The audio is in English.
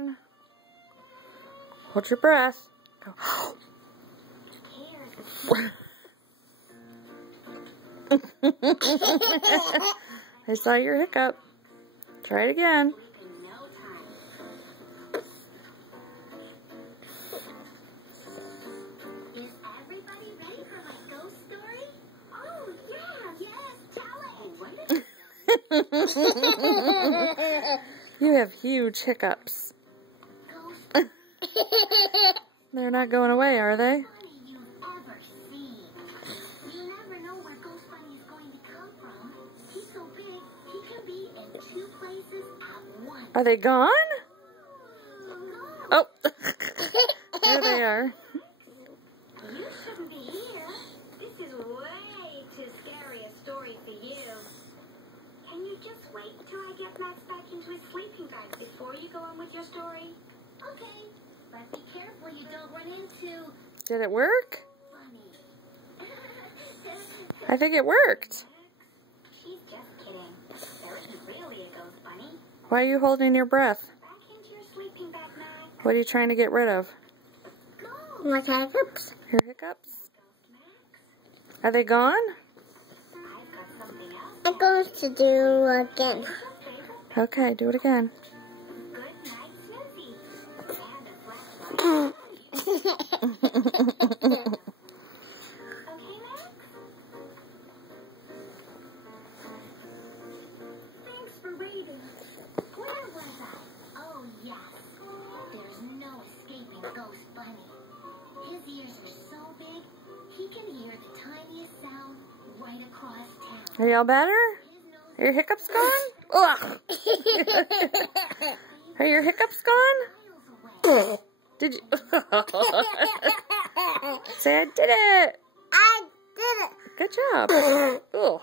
again. Hold your breath. Go. I saw your hiccup. Try it again. Is everybody ready for my ghost story? Oh, yeah, yes, tell it. You have huge hiccups. They're not going away, are they? Are they gone? Oh, there they are. You shouldn't be here. This is way too scary a story for you. Can you just wait till I get Max back into his sleeping bag before you go on with your story? Okay, but be careful you don't run into Did it work? Bunny. I think it worked. She's just kidding. There isn't really a ghost bunny. Why are you holding your breath? Back into your sleeping bag, Max. What are you trying to get rid of? Go. My hiccups. Your hiccups? Ghost Max. Are they gone? I've got something else. I'm going to do again. Okay, do it again. Good night, Snoopy. And a flashlight. Okay, Max? Thanks for waiting. Where was I? Oh, yes. There's no escaping Ghost Bunny. His ears are so big, he can hear the tiniest sound right across town. Are y'all better? His nose Are your hiccups gone? Ugh. Are your hiccups gone? miles away. Did you? Say I did it. I did it. Good job. Ugh.